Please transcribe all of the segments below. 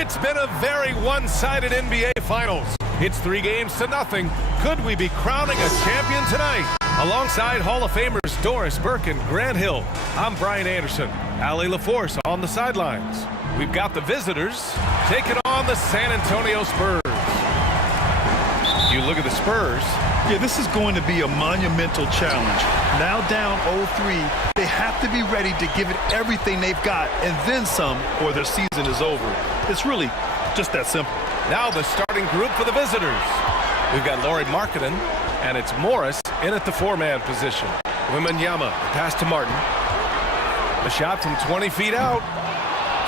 It's been a very one-sided NBA Finals. It's 3-0. Could we be crowning a champion tonight? Alongside Hall of Famers Doris Burke and Grant Hill, I'm Brian Anderson. Allie LaForce on the sidelines. We've got the visitors taking on the San Antonio Spurs. You look at the Spurs. Yeah, this is going to be a monumental challenge. Now down 0-3, they have to be ready to give it everything they've got and then some, or their season is over. It's really just that simple. Now the starting group for the visitors. We've got Lauri Markkanen, and it's Morris in at the four-man position. Wembanyama, pass to Martin. A shot from 20 feet out.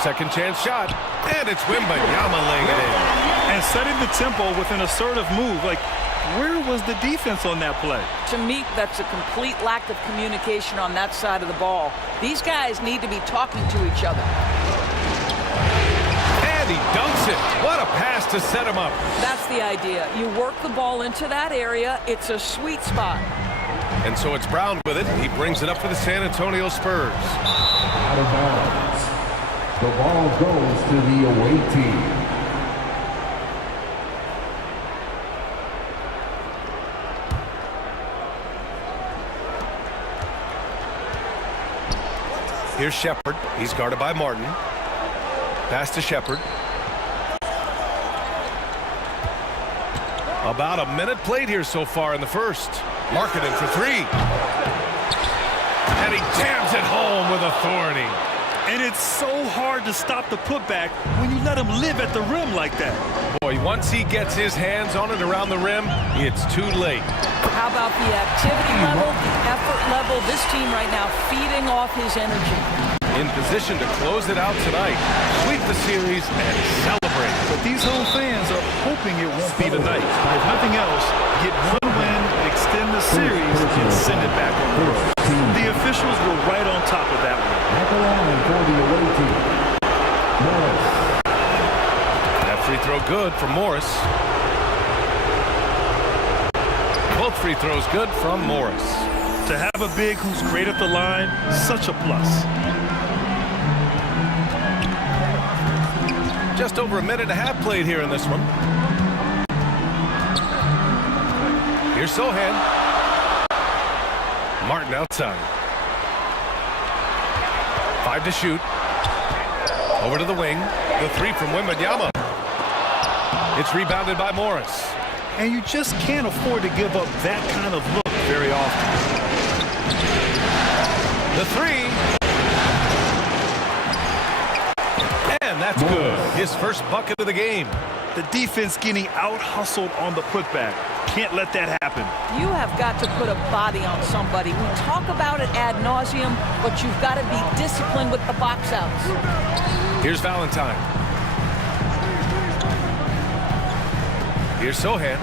Second chance shot, and it's Wembanyama laying it in. And setting the tempo with an assertive move. Like, where was the defense on that play? To me, that's a complete lack of communication on that side of the ball. These guys need to be talking to each other. And he dunks it. What a pass to set him up. That's the idea. You work the ball into that area. It's a sweet spot. And so it's Brown with it. He brings it up for the San Antonio Spurs. Out of bounds. The ball goes to the away team. Here's Shepherd. He's guarded by Martin. Pass to Shepherd. About a minute played here so far in the first. Markkanen for three. And he jams it home with authority. And it's so hard to stop the putback when you let him live at the rim like that. Boy, once he gets his hands on it around the rim, it's too late. How about the activity level, the effort level? This team right now feeding off his energy. In position to close it out tonight, sweep the series, and celebrate. But these home fans are hoping it won't be tonight. If nothing else, get one win, extend the series, and send it back on the road. The officials were right on top of that one. At the line for the away team, Morris. That free throw good from Morris. Both free throws good from Morris. To have a big who's great at the line, such a plus. Just over a minute and a half played here in this one. Here's Sohan. Martin outside. 5 to shoot. Over to the wing. The three from Wembanyama. It's rebounded by Morris. And you just can't afford to give up that kind of look very often. The three. And that's good. His first bucket of the game. The defense getting out-hustled on the putback. Can't let that happen. You have got to put a body on somebody. We talk about it ad nauseum, but you've got to be disciplined with the box outs. Here's Valentine. Here's Sohan.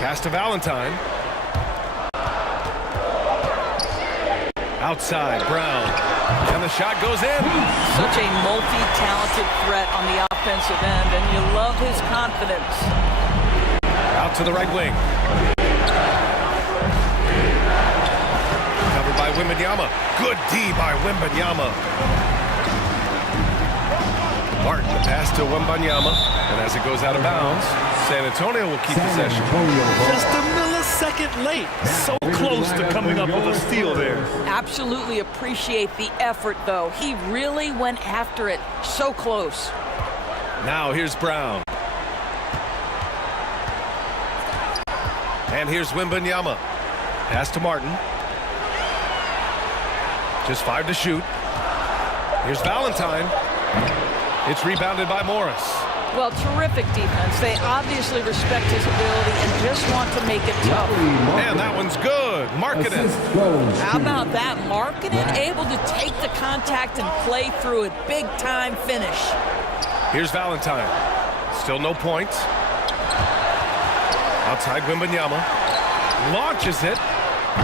Pass to Valentine. Outside, Brown. And the shot goes in. Such a multi-talented threat on the offensive end, and you love his confidence. Out to the right wing. Covered by Wembanyama. Good D by Wembanyama. Martin, the pass to Wembanyama. And as it goes out of bounds, San Antonio will keep possession. Just a millisecond late. So close to coming up with a steal there. Absolutely appreciate the effort, though. He really went after it. So close. Now here's Brown. And here's Wembanyama. Pass to Martin. Just 5 to shoot. Here's Valentine. It's rebounded by Morris. Well, terrific defense. They obviously respect his ability and just want to make it tough. And that one's good. Markkanen. How about that? Markkanen able to take the contact and play through it. Big time finish. Here's Valentine. Still no points. Outside Wembanyama. Launches it.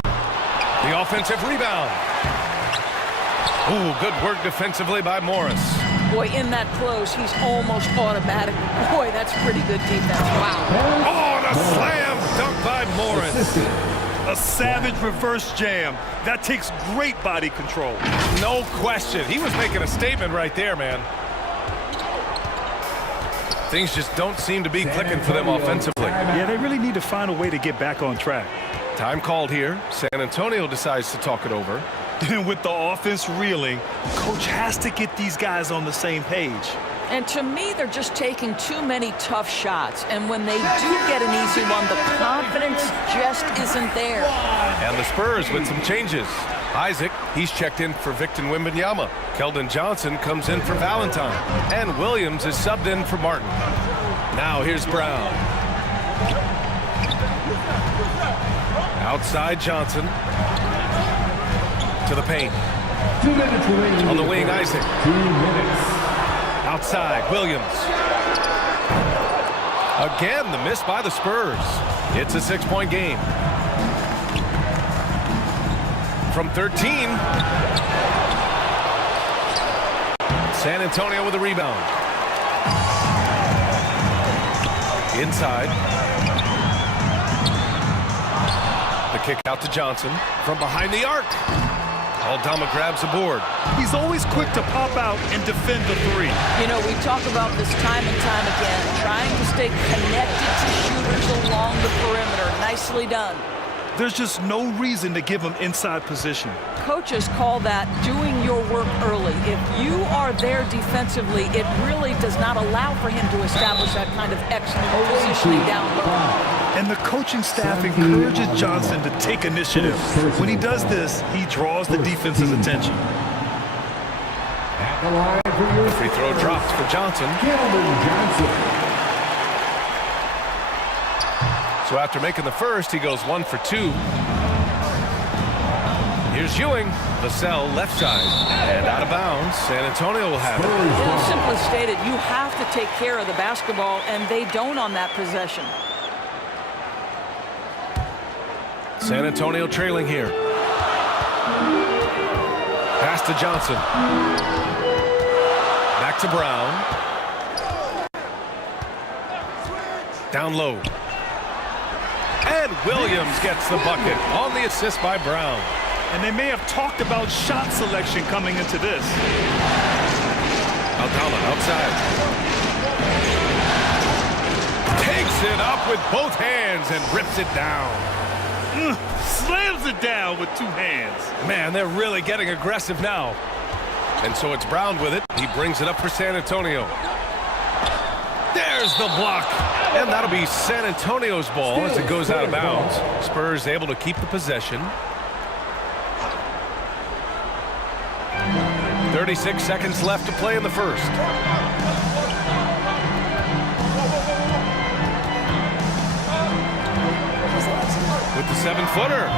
The offensive rebound. Ooh, good work defensively by Morris. Boy, in that close, he's almost automatic. Boy, that's pretty good defense. Wow. Oh, and a slam dunk by Morris. A savage reverse jam. That takes great body control. No question. He was making a statement right there, man. Things just don't seem to be clicking for them offensively. Yeah, they really need to find a way to get back on track. Time called here. San Antonio decides to talk it over. And with the offense reeling, coach has to get these guys on the same page. And to me, they're just taking too many tough shots. And when they do get an easy one, the confidence just isn't there. And the Spurs with some changes. Isaac, he's checked in for Victor Wembanyama. Keldon Johnson comes in for Valentine. And Williams is subbed in for Martin. Now here's Brown. Outside Johnson. To the paint. 2 minutes remaining. On the wing, Isaac. 2 minutes. Outside, Williams. Again, the miss by the Spurs. It's a 6-point game. From 13. San Antonio with a rebound. Inside. The kick out to Johnson from behind the arc. Aldama grabs the board. He's always quick to pop out and defend the three. You know, we talk about this time and time again, trying to stay connected to shooters along the perimeter. Nicely done. There's just no reason to give him inside position. Coaches call that doing your work early. If you are there defensively, it really does not allow for him to establish that kind of excellent positioning down low. And the coaching staff encourages Johnson to take initiative. When he does this, he draws the defense's attention. At the line for your The free throw drops for Johnson. Keldon Johnson. So after making the first, he goes 1 for 2. Here's Ewing. Vassell left side. And out of bounds. San Antonio will have it. Well, simply stated, you have to take care of the basketball, and they don't on that possession. San Antonio trailing here. Pass to Johnson. Back to Brown. Down low. And Williams gets the bucket on the assist by Brown. And they may have talked about shot selection coming into this. Aldama outside. Takes it up with both hands and rips it down. Slams it down with 2 hands. Man, they're really getting aggressive now. And so it's Brown with it. He brings it up for San Antonio. There's the block. And that'll be San Antonio's ball as it goes out of bounds. Spurs able to keep the possession. 36 seconds left to play in the first. With the 7-footer.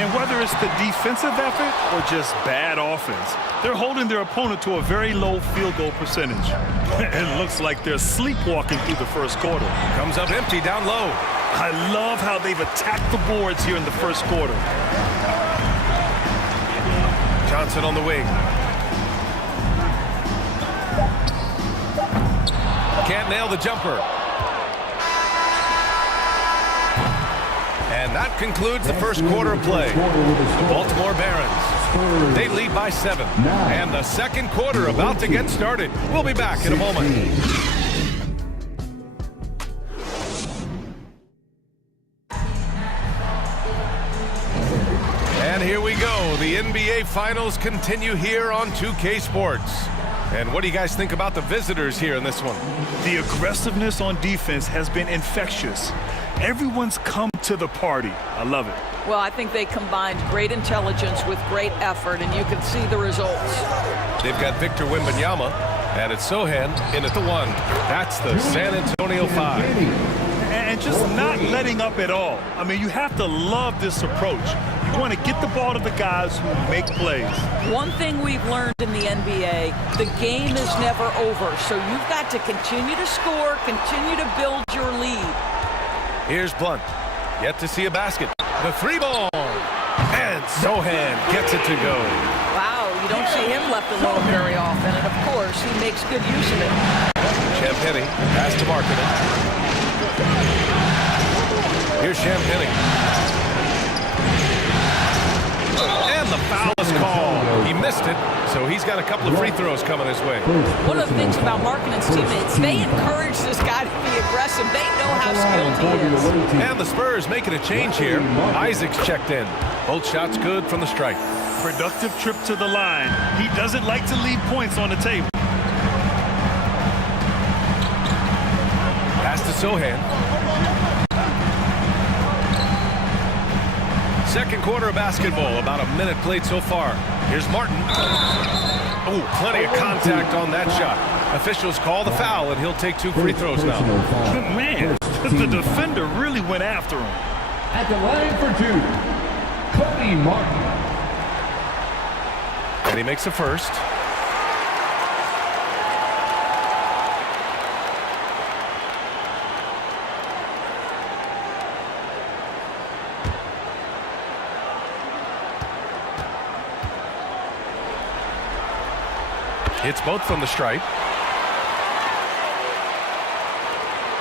And whether it's the defensive effort or just bad offense, they're holding their opponent to a very low field goal percentage. It looks like they're sleepwalking through the first quarter. Comes up empty down low. I love how they've attacked the boards here in the first quarter. Johnson on the wing. Can't nail the jumper. And that concludes the first quarter of play. The Baltimore Barons, they lead by 7. And the second quarter about to get started. We'll be back in a moment. And here we go. The NBA Finals continue here on 2K Sports. And what do you guys think about the visitors here in this one? The aggressiveness on defense has been infectious. Everyone's come to the party. I love it. Well, I think they combined great intelligence with great effort, and you can see the results. They've got Victor Wembanyama, and it's Sohan in at the 1. That's the San Antonio 5. And just not letting up at all. I mean, you have to love this approach. You want to get the ball to the guys who make plays. One thing we've learned in the NBA, the game is never over. So you've got to continue to score, continue to build your lead. Here's Blunt. Yet to see a basket. The 3-ball. And Sohan gets it to go. Wow, you don't see him left alone very often. And, of course, he makes good use of it. Champagnie pass to Markkanen. Here's Champagnie. And the foul is called. He missed missed it, so he's got a couple of free throws coming his way. One of the things about Markkanen's teammates, they encourage this guy to be aggressive. They know how skilled he is. And the Spurs making a change here. Isaac's checked in. Both shots good from the strike. Productive trip to the line. He doesn't like to leave points on the table. Pass to Sohan. Second quarter of basketball, about a minute played so far. Here's Martin. Oh, plenty of contact on that shot. Officials call the foul, and he'll take 2 free throws now. Man, the defender really went after him. At the line for 2, Cody Martin. And he makes the first. Hits both from the stripe.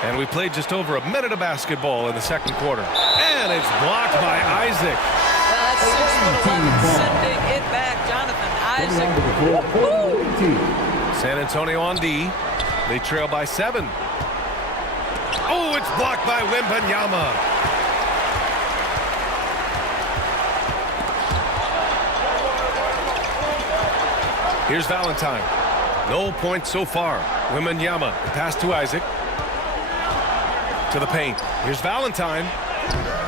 And we played just over a minute of basketball in the second quarter. And it's blocked by Isaac. Well, that's 6'11", sending it back. Jonathan Isaac. San Antonio on D. They trail by 7. Oh, it's blocked by Wembanyama. Here's Valentine. No points so far. Wembanyama, pass to Isaac. To the paint. Here's Valentine.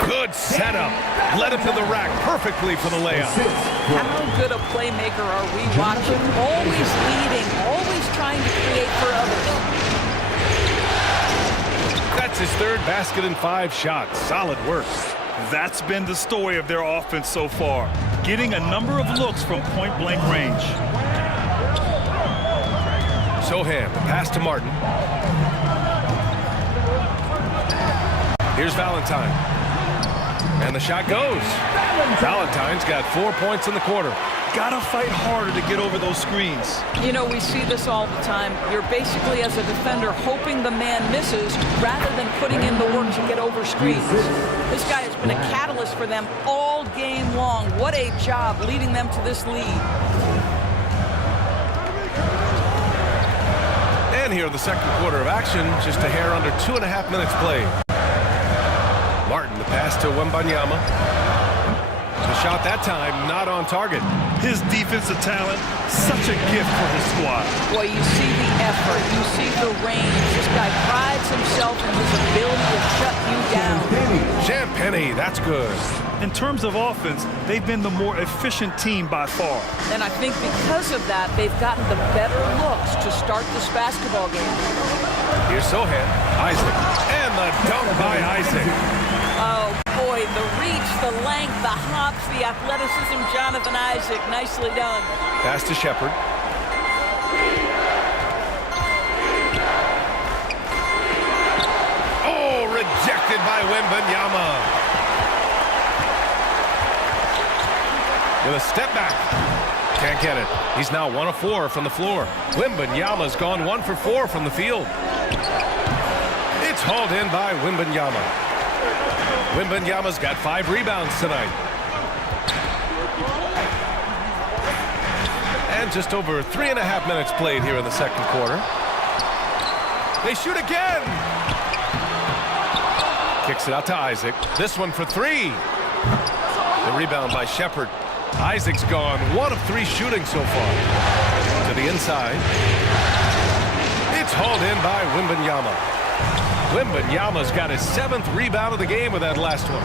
Good setup. Led him to the rack perfectly for the layup. How good a playmaker are we watching? Always leading, always trying to create for others. That's his third basket in 5 shots. Solid work. That's been the story of their offense so far. Getting a number of looks from point-blank range. Sohan, the pass to Martin. Here's Valentine. And the shot goes. Valentine's got 4 points in the quarter. Gotta fight harder to get over those screens. You know, we see this all the time. You're basically, as a defender, hoping the man misses rather than putting in the work to get over screens. This guy has been a catalyst for them all game long. What a job leading them to this lead. And here in the second quarter of action, just a hair under 2.5 minutes played. Martin, the pass to Wembanyama. The shot that time, not on target. His defensive talent, such a gift for his squad. Boy, you see the effort, you see the range. This guy prides himself in his ability to shut you down. Champagnie, that's good. In terms of offense, they've been the more efficient team by far. And I think because of that, they've gotten the better looks to start this basketball game. Here's Sohan, Isaac, and the dunk by Isaac. Oh, boy, the reach, the length, the hops, the athleticism, Jonathan Isaac, nicely done. Pass to Shepherd. Oh, rejected by Wembanyama. With a step back. Can't get it. He's now 1 of 4 from the floor. Wembanyama's gone 1 for 4 from the field. It's hauled in by Wembanyama. Wembanyama's got 5 rebounds tonight. And just over 3.5 minutes played here in the second quarter. They shoot again. Kicks it out to Isaac. This one for 3. The rebound by Shepherd. Isaac's gone 1 of 3 shooting so far. To the inside. It's hauled in by Wembanyama. Wembanyama's got his 7th rebound of the game with that last one.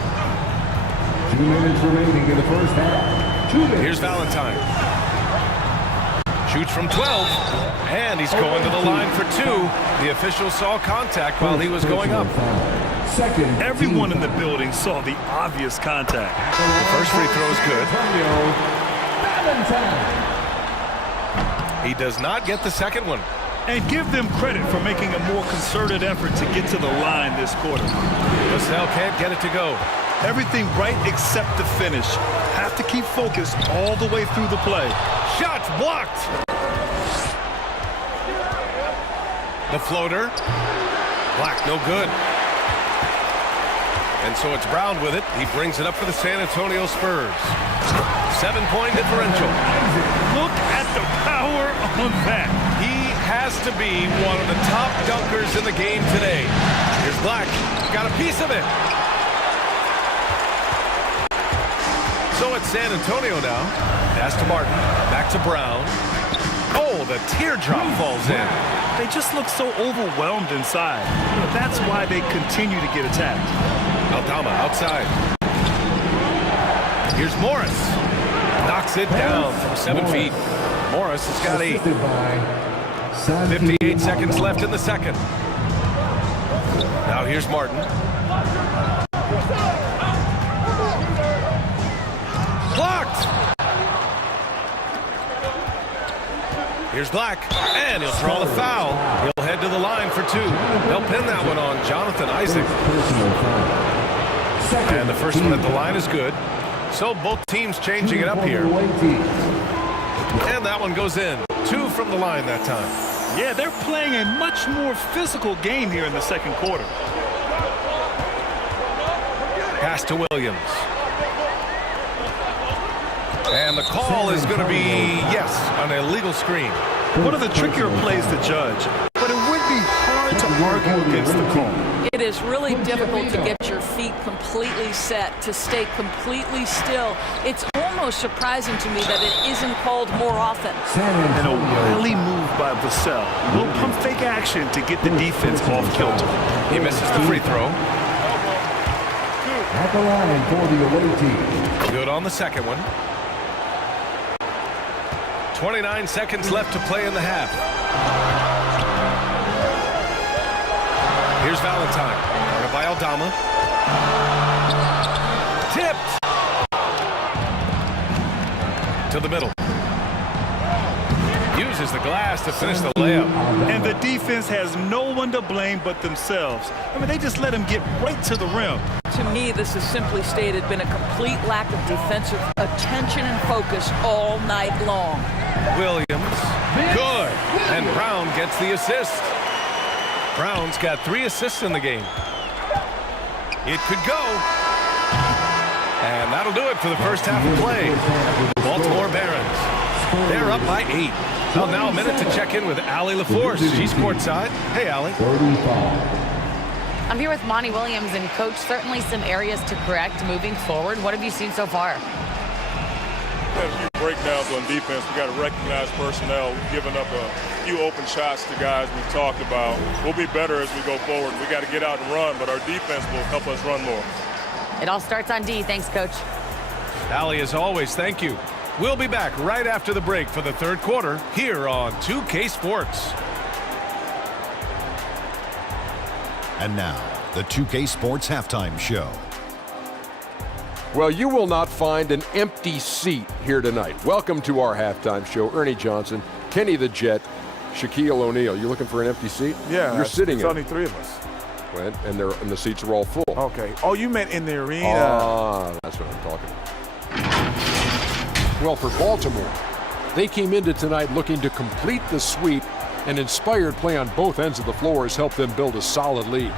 2 minutes remaining in the first half. 2 minutes. Here's Valentine. Shoots from 12. And he's going to the line for 2. The official saw contact while he was going up. Second. Everyone in the building saw the obvious contact. The first free throw is good. He does not get the second one. And give them credit for making a more concerted effort to get to the line this quarter. Vassell can't get it to go. Everything right except the finish. Have to keep focused all the way through the play. Shots blocked. The floater. Black, no good. And so it's Brown with it. He brings it up for the San Antonio Spurs. 7-point differential. Look at the power on that. He has to be one of the top dunkers in the game today. Here's Black. Got a piece of it. So it's San Antonio now. Pass to Martin. Back to Brown. Oh, the teardrop falls in. They just look so overwhelmed inside. That's why they continue to get attacked. Aldama outside. Here's Morris. Knocks it down from 7 feet. Morris has got 8. 58 seconds left in the second. Now here's Martin. Blocked! Here's Black, and he'll draw the foul. He'll head to the line for 2. They'll pin that one on Jonathan Isaac. And the first one at the line is good. So both teams changing it up here. And that one goes in. 2 from the line that time. Yeah, they're playing a much more physical game here in the second quarter. Pass to Williams. And the call is going to be, yes, an illegal screen. One of the trickier plays to judge, but it would be hard to argue against the call. It is really difficult to get your feet completely set, to stay completely still. It's almost surprising to me that it isn't called more often. And a wily move by Vassell. A little pump fake action to get the defense off kilter. He misses the free throw. At the line for the away team. Good on the second one. 29 seconds left to play in the half. Here's Valentine. Guarded by Aldama. Tipped. To the middle. Uses the glass to finish the layup. And the defense has no one to blame but themselves. I mean, they just let him get right to the rim. To me, this has simply stated been a complete lack of defensive attention and focus all night long. Williams. Good. And Brown gets the assist. Brown's got 3 assists in the game. It could go. And that'll do it for the first half of play. Baltimore Barons. They're up by 8. Well, now a minute to check in with Allie LaForce. She's courtside. Hey, Allie. I'm here with Monty Williams, and Coach, certainly some areas to correct moving forward. What have you seen so far? We had a few breakdowns on defense. We got to recognize personnel. We've given up a few open shots to guys we've talked about. We'll be better as we go forward. We got to get out and run, but our defense will help us run more. It all starts on D. Thanks, Coach. Allie, as always, thank you. We'll be back right after the break for the third quarter here on 2K Sports. And now, the 2K Sports Halftime Show. Well, you will not find an empty seat here tonight. Welcome to our halftime show. Ernie Johnson, Kenny the Jet, Shaquille O'Neal. You looking for an empty seat? Yeah. You're sitting in. in. Only 3 of us. And the seats are all full. Okay. Oh, you meant in the arena. Ah, that's what I'm talking about. Well, for Baltimore, they came into tonight looking to complete the sweep, and inspired play on both ends of the floor has helped them build a solid lead.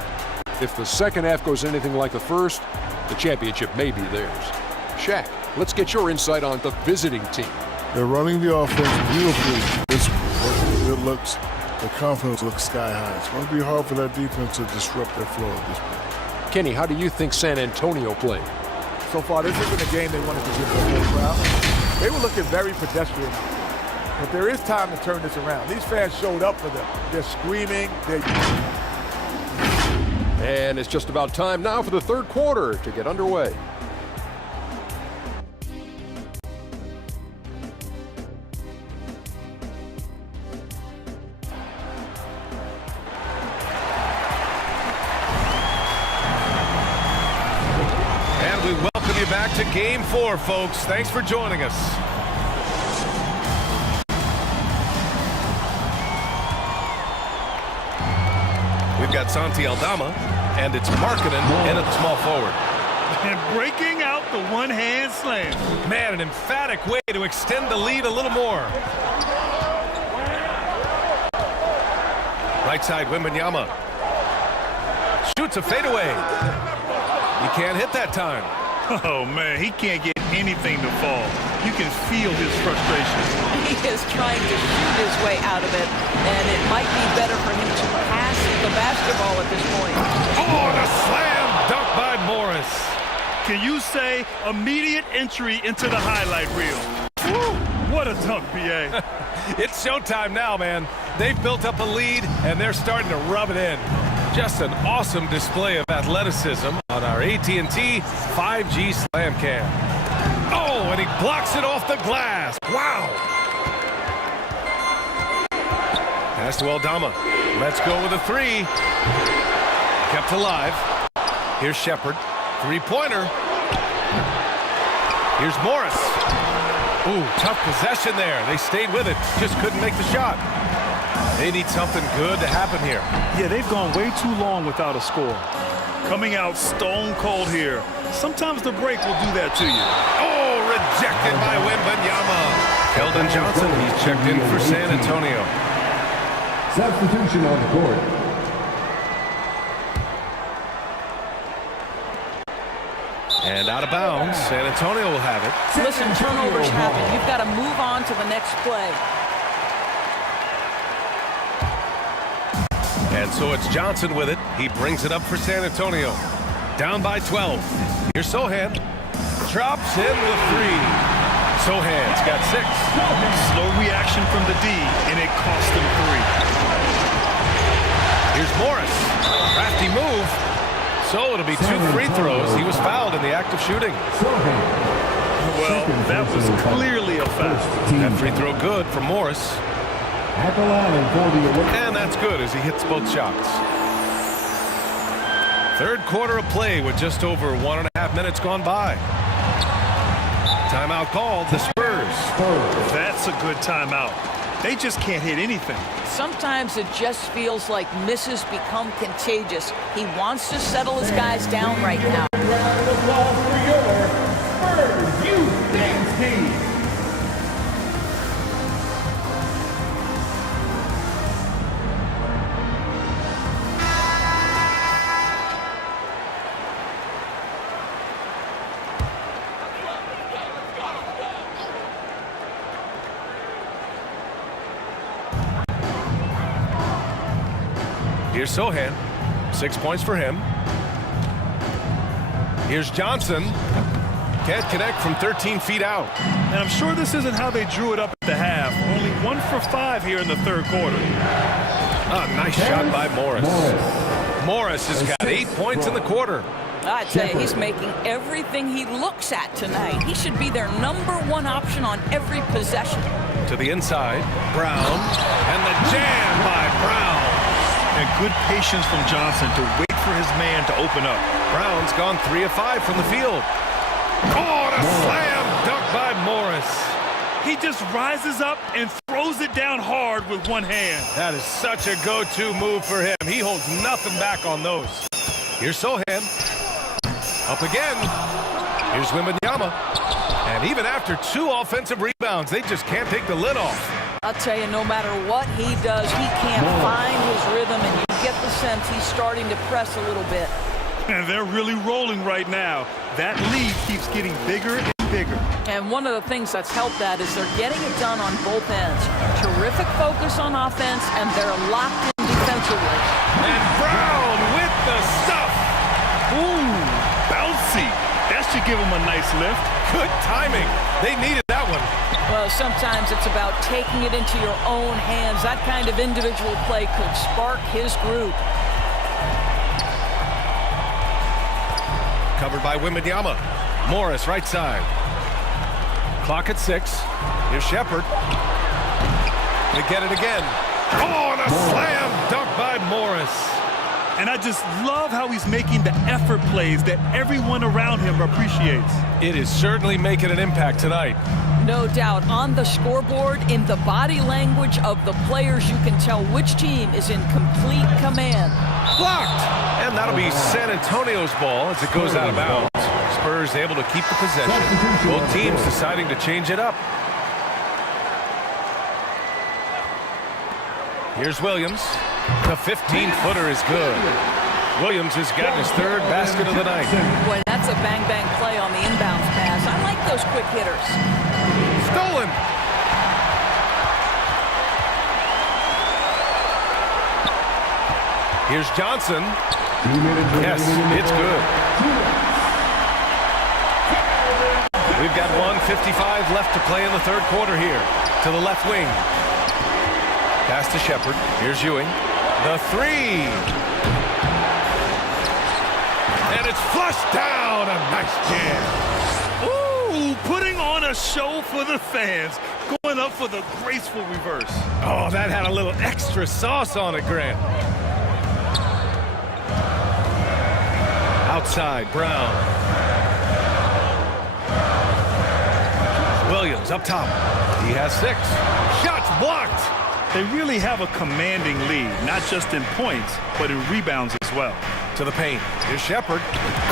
If the second half goes anything like the first, the championship may be theirs. Shaq, let's get your insight on the visiting team. They're running the offense beautifully this week. It looks, the confidence looks sky high. It's going to be hard for that defense to disrupt their flow at this point. Kenny, how do you think San Antonio played? So far, this isn't a game they wanted to give the whole crowd. They were looking very pedestrian. But there is time to turn this around. These fans showed up for them. They're screaming. And it's just about time now for the third quarter to get underway. And we welcome you back to Game 4, folks. Thanks for joining us. We've got Santi Aldama, and it's Markkanen in at small forward. And breaking out the one-hand slam. Man, an emphatic way to extend the lead a little more. Right side, Wembanyama. Shoots a fadeaway. He can't hit that time. Oh, man, he can't get anything to fall. You can feel his frustration. He is trying to shoot his way out of it, and it might be better for him to pass the basketball at this point. Oh, and a slam dunk by Morris. Can you say immediate entry into the highlight reel? Woo, what a dunk, B.A. It's showtime now, man. They've built up a lead, and they're starting to rub it in. Just an awesome display of athleticism on our AT&T 5G Slam Cam. Oh, and he blocks it off the glass. Wow. Pass to Aldama. Let's go with a three. Kept alive. Here's Shepard. Three-pointer. Here's Morris. Ooh, tough possession there. They stayed with it. Just couldn't make the shot. They need something good to happen here. Yeah, they've gone way too long without a score. Coming out stone cold here. Sometimes the break will do that to you. Oh, rejected by Wembanyama. Keldon Johnson, he's checked in for San Antonio. Substitution on the court. And out of bounds, San Antonio will have it. Listen, turnovers happen. You've got to move on to the next play. And so it's Johnson with it. He brings it up for San Antonio. Down by 12. Here's Sohan. Drops in the three. Sohan's got 6. Slow reaction from the D, and it cost them 3. Here's Morris. Crafty move. So it'll be 2 free throws. He was fouled in the act of shooting. Well, that was clearly a foul. That free throw good for Morris. At the line for the away. And that's good as he hits both shots. Third quarter of play with just over 1.5 minutes gone by. Timeout called, the Spurs. That's a good timeout. They just can't hit anything. Sometimes it just feels like misses become contagious. He wants to settle his guys down right now. Round of applause for your Spurs Youth Dance Team. Here's Sohan. 6 points for him. Here's Johnson. Can't connect from 13 feet out. And I'm sure this isn't how they drew it up at the half. Only 1 for 5 here in the third quarter. Nice shot by Morris. Morris has got 8 points in the quarter. I tell you, he's making everything he looks at tonight. He should be their #1 option on every possession. To the inside, Brown, and the jam by Brown. And good patience from Johnson to wait for his man to open up. Brown's gone 3 of 5 from the field. Oh, and a slam dunk by Morris. He just rises up and throws it down hard with one hand. That is such a go-to move for him. He holds nothing back on those. Here's Sohan. Up again. Here's Wembanyama. And even after 2 offensive rebounds, they just can't take the lid off. I'll tell you, no matter what he does, he can't find his rhythm, and you get the sense he's starting to press a little bit. And they're really rolling right now. That lead keeps getting bigger and bigger. And one of the things that's helped that is they're getting it done on both ends. Terrific focus on offense, and they're locked in defensively. And Brown with the stuff. Ooh, bouncy. That should give him a nice lift. Good timing. They needed that one. Well, sometimes it's about taking it into your own hands. That kind of individual play could spark his group. Covered by Wembanyama. Morris, right side. Clock at 6. Here's Shepard. They get it again. Oh, and a slam dunk by Morris. And I just love how he's making the effort plays that everyone around him appreciates. It is certainly making an impact tonight. No doubt. On the scoreboard, in the body language of the players, you can tell which team is in complete command. Blocked. And that'll be San Antonio's ball as it goes out of bounds. Spurs able to keep the possession. Both teams deciding to change it up. Here's Williams. The 15-footer is good. Williams has gotten his third basket of the night. Boy, that's a bang-bang play on the inbounds pass. I like those quick hitters. Stolen. Here's Johnson. Yes, it's good. We've got 1:55 left to play in the third quarter here. To the left wing. Pass to Shepherd. Here's Ewing. The three. And it's flushed down. A nice jam. Ooh, putting on a show for the fans. Going up for the graceful reverse. Oh, that had a little extra sauce on it, Grant. Outside, Brown. Williams up top. He has 6. Shots blocked. They really have a commanding lead, not just in points, but in rebounds as well. To the paint. Here's Shepherd.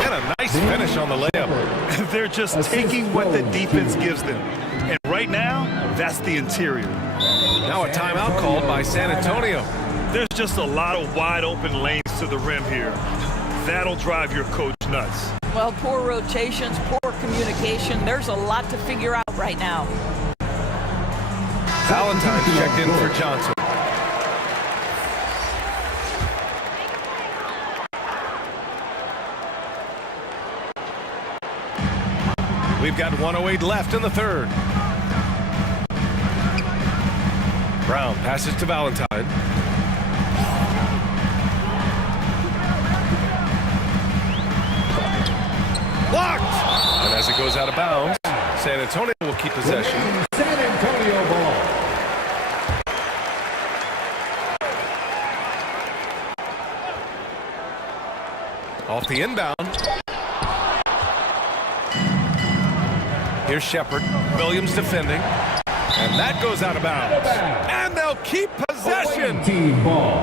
And a nice finish on the layup. They're just taking what the defense gives them. And right now, that's the interior. Now a timeout called by San Antonio. There's just a lot of wide open lanes to the rim here. That'll drive your coach nuts. Well, poor rotations, poor communication. There's a lot to figure out right now. Valentine checked in for Johnson. We've got 1:08 left in the third. Brown passes to Valentine. Blocked! And as it goes out of bounds, San Antonio will keep possession. San Antonio ball. Off the inbound. Here's Shepherd. Williams defending. And that goes out of bounds. And they'll keep possession. Team ball.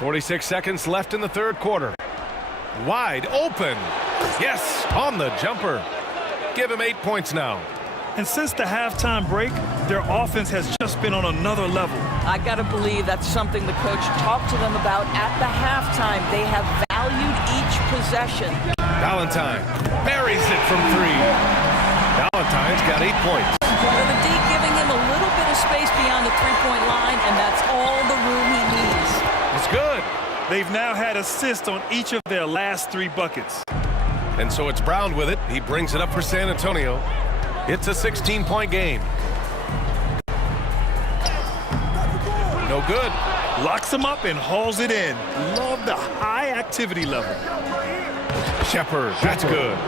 .46 seconds left in the third quarter. Wide open. Yes, on the jumper. Give him 8 points now. And since the halftime break, their offense has just been on another level. I got to believe that's something the coach talked to them about at the halftime. They have valued each possession. Valentine buries it from 3. Valentine's got 8 points. Well, the D giving him a little bit of space beyond the three-point line, and that's all the room he needs. It's good. They've now had assists on each of their last 3 buckets. And so it's Brown with it. He brings it up for San Antonio. It's a 16-point game. No good. Locks him up and hauls it in. Love the high activity level. Shepherd, that's good.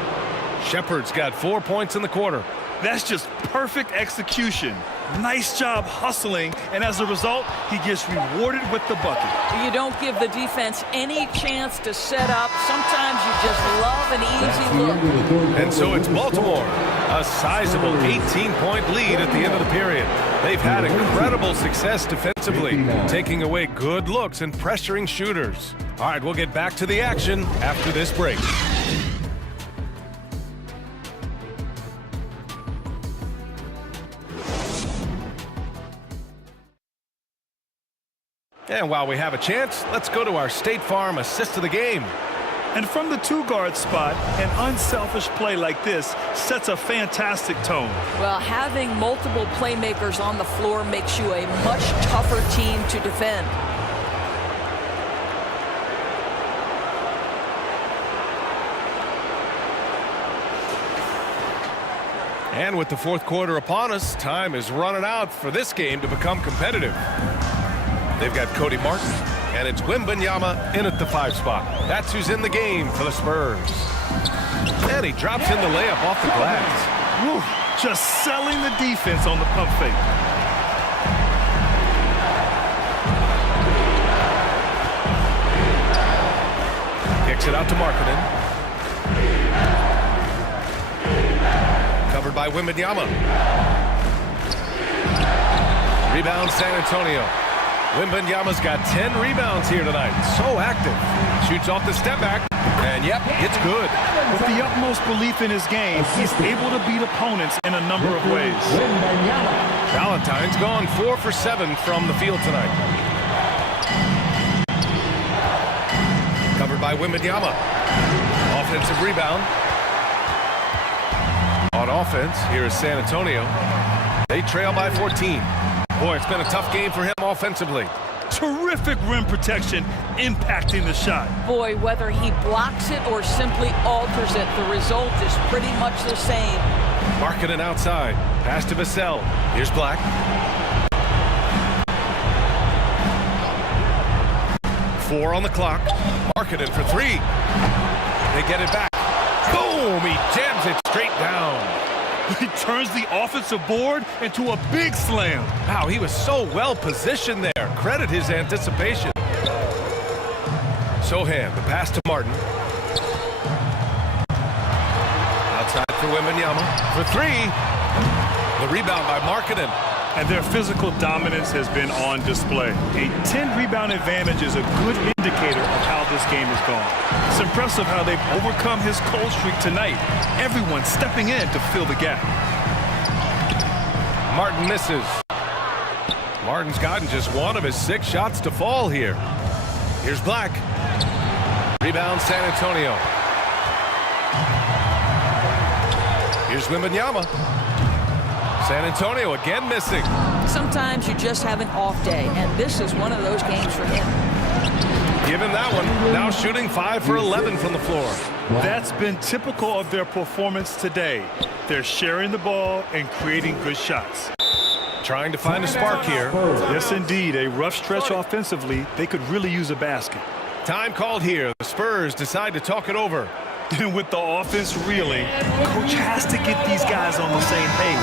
Shepherd's got 4 points in the quarter. That's just perfect execution. Nice job hustling, and as a result, he gets rewarded with the bucket. You don't give the defense any chance to set up. Sometimes you just love an easy look. And so it's Baltimore. A sizable 18-point lead at the end of the period. They've had incredible success defensively, taking away good looks and pressuring shooters. All right, we'll get back to the action after this break. And while we have a chance, let's go to our State Farm assist of the game. And from the 2-guard spot, an unselfish play like this sets a fantastic tone. Well, having multiple playmakers on the floor makes you a much tougher team to defend. And with the fourth quarter upon us, time is running out for this game to become competitive. They've got Cody Martin, and it's Wembanyama in at the 5 spot. That's who's in the game for the Spurs. And he drops in the layup off the glass. Whew, just selling the defense on the pump fake. Kicks it out to Markkanen. Covered by Wembanyama. Rebound San Antonio. Wembanyama's got 10 rebounds here tonight. So active. Shoots off the step back. And yep, it's good. With the utmost belief in his game, he's able to beat opponents in a number of ways. Valentine's gone 4 for 7 from the field tonight. Covered by Wembanyama. Offensive rebound. On offense, here is San Antonio. They trail by 14. Boy, it's been a tough game for him offensively. Terrific rim protection impacting the shot. Boy, whether he blocks it or simply alters it, the result is pretty much the same. Markkanen outside. Pass to Vassell. Here's Black. Four on the clock. Markkanen for three. They get it back. Boom! He jams it straight down. He turns the offensive board into a big slam. Wow, he was so well positioned there. Credit his anticipation. Sohan, the pass to Martin. Outside for Wembanyama. For three. The rebound by Markkanen. And their physical dominance has been on display. A 10-rebound advantage is a good indicator of how this game has gone. It's impressive how they've overcome his cold streak tonight. Everyone stepping in to fill the gap. Martin misses. Martin's gotten just one of his 6 shots to fall here. Here's Black. Rebound San Antonio. Here's Wembanyama. San Antonio again missing. Sometimes you just have an off day, and this is one of those games for him. Give him that one. Now shooting 5 for 11 from the floor. That's been typical of their performance today. They're sharing the ball and creating good shots. Trying to find a spark here. Yes, indeed. A rough stretch offensively. They could really use a basket. Time called here. The Spurs decide to talk it over. And with the offense reeling, coach has to get these guys on the same page.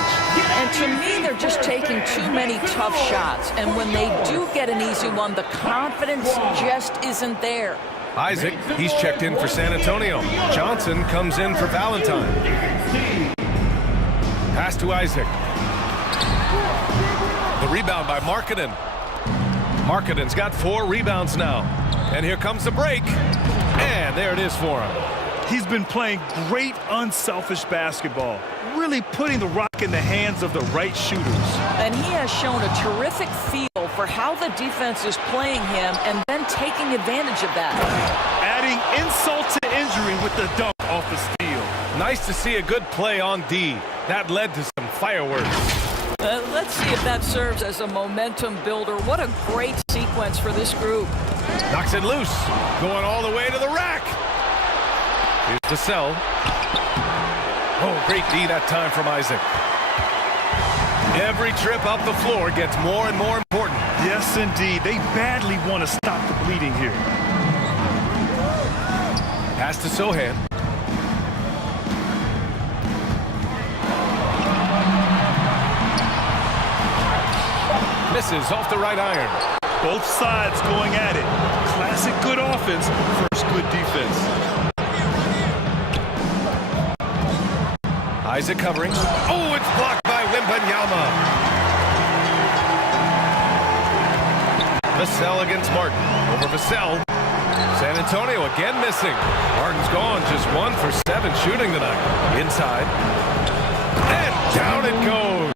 And to me, they're just taking too many tough shots. And when they do get an easy one, the confidence just isn't there. Isaac, he's checked in for San Antonio. Johnson comes in for Valentine. Pass to Isaac. The rebound by Markkanen. Markkanen's got 4 rebounds now. And here comes the break. And there it is for him. He's been playing great unselfish basketball, really putting the rock in the hands of the right shooters. And he has shown a terrific feel for how the defense is playing him and then taking advantage of that. Adding insult to injury with the dunk off the steal. Nice to see a good play on D. That led to some fireworks. Let's see if that serves as a momentum builder. What a great sequence for this group. Knocks it loose. Going all the way to the rack. Here's Vassell. Oh, great D that time from Isaac. Every trip up the floor gets more and more important. Yes, indeed. They badly want to stop the bleeding here. Pass to Sohan. Misses off the right iron. Both sides going at it. Classic good offense versus good defense. Isaac covering. Oh, it's blocked by Wembanyama. Vassell against Martin. Over Vassell. San Antonio again missing. Martin's gone, just 1 for 7 shooting tonight. Inside. And down it goes.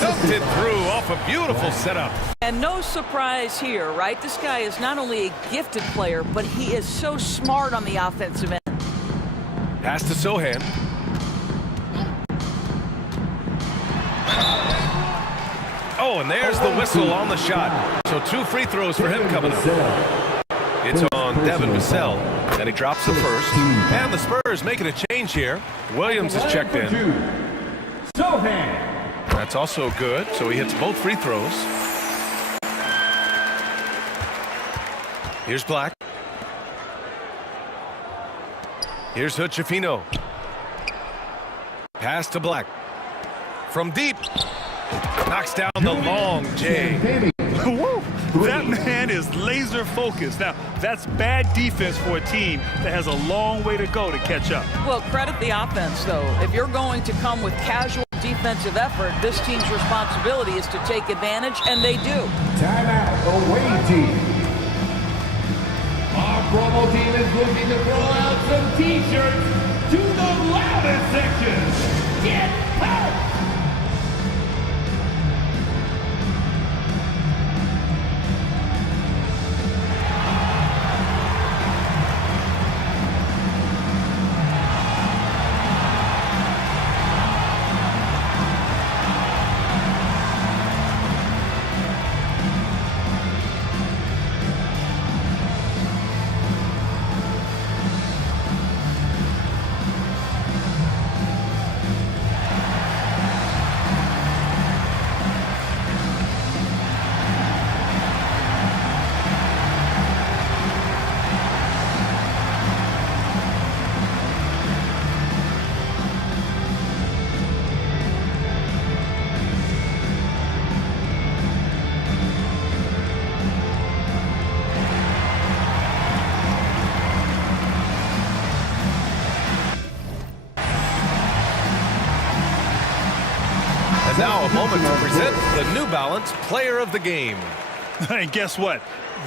Dumped it through off a beautiful setup. And no surprise here, right? This guy is not only a gifted player, but he is so smart on the offensive end. Pass to Sohan. Oh, and there's the whistle on the shot. So 2 free throws for him coming up. It's on Devin Vassell. And he drops the first. And the Spurs making a change here. Williams is checked in. That's also good. So he hits both free throws. Here's Black. Here's Hood-Schifino. Pass to Black. From deep. Knocks down the long J. That man is laser focused. Now, that's bad defense for a team that has a long way to go to catch up. Well, credit the offense, though. If you're going to come with casual defensive effort, this team's responsibility is to take advantage, and they do. Timeout, away team. promo team is looking to throw out some t-shirts to the loudest section. Get out! Now a moment to present the New Balance Player of the Game. And guess what?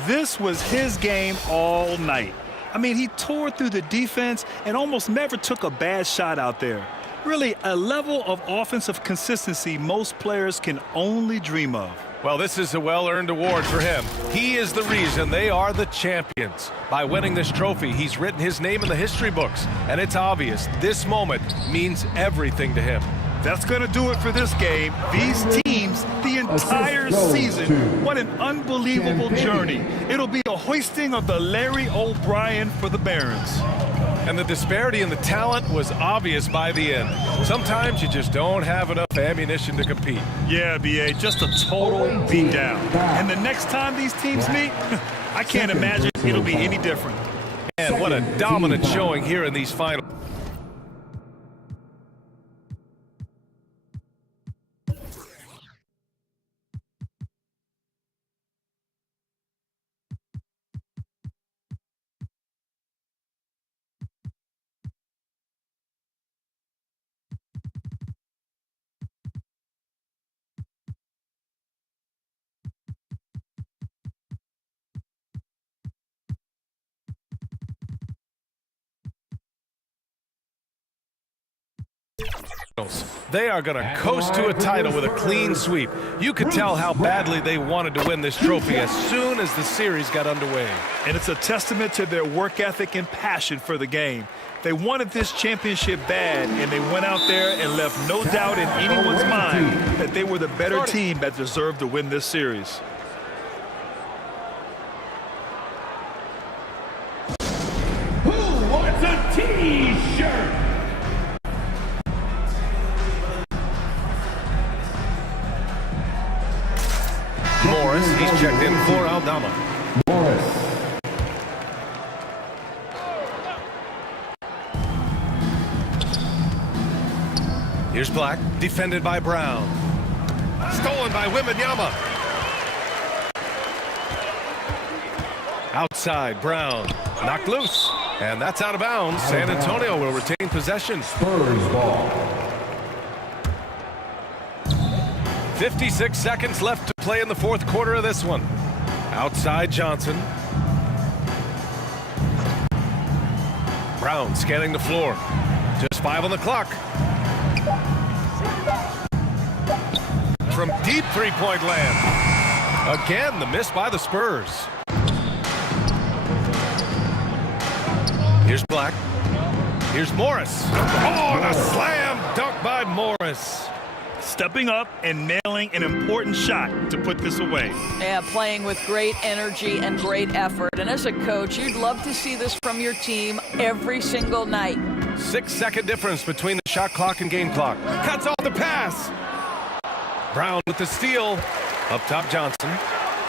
This was his game all night. I mean, he tore through the defense and almost never took a bad shot out there. Really, a level of offensive consistency most players can only dream of. Well, this is a well-earned award for him. He is the reason they are the champions. By winning this trophy, he's written his name in the history books, and it's obvious this moment means everything to him. That's going to do it for this game. These teams, the entire season, what an unbelievable journey. It'll be a hoisting of the Larry O'Brien for the Barons. And the disparity in the talent was obvious by the end. Sometimes you just don't have enough ammunition to compete. Yeah, B.A., just a total beatdown. And the next time these teams meet, I can't imagine it'll be any different. And what a dominant showing here in these finals. They are going to coast to a title with a clean sweep. You could tell how badly they wanted to win this trophy as soon as the series got underway. And it's a testament to their work ethic and passion for the game. They wanted this championship bad, and they went out there and left no doubt in anyone's mind that they were the better team that deserved to win this series. Who wants a t-shirt? Morris, he's checked in for Aldama. Morris. Here's Black, defended by Brown. Stolen by Wembanyama. Outside, Brown, knocked loose. And that's out of bounds. San Antonio will retain possession. Spurs ball. 56 seconds left to play in the fourth quarter of this one. Outside Johnson. Brown scanning the floor. Just 5 on the clock. From deep three-point land. Again, the miss by the Spurs. Here's Black. Here's Morris. Oh, and a slam dunk by Morris. Stepping up and nailing an important shot to put this away. Yeah, playing with great energy and great effort. And as a coach, you'd love to see this from your team every single night. 6-second difference between the shot clock and game clock. Cuts off the pass. Brown with the steal. Up top, Johnson.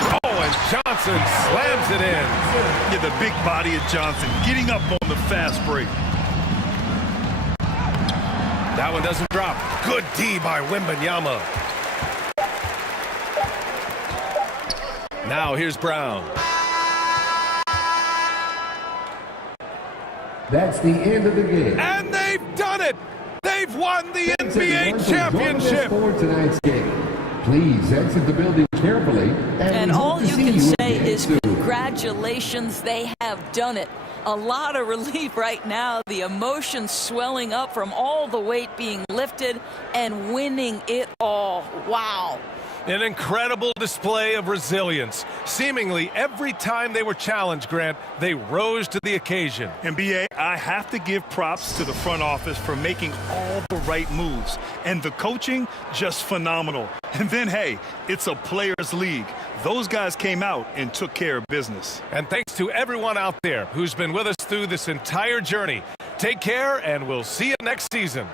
Oh, and Johnson slams it in. Yeah, the big body of Johnson getting up on the fast break. That one doesn't drop. Good D by Wembanyama. Now here's Brown. That's the end of the game. And they've done it! They've won the NBA championship! For tonight's game. Please exit the building carefully. And all you can say is congratulations, they have have done it. A lot of relief right now. The emotion swelling up from all the weight being lifted and winning it all. Wow. An incredible display of resilience. Seemingly every time they were challenged, Grant, they rose to the occasion. And BA, I have to give props to the front office for making all the right moves. And the coaching, just phenomenal. And then, hey, it's a players' league. Those guys came out and took care of business. And thanks to everyone out there who's been with us through this entire journey. Take care, and we'll see you next season.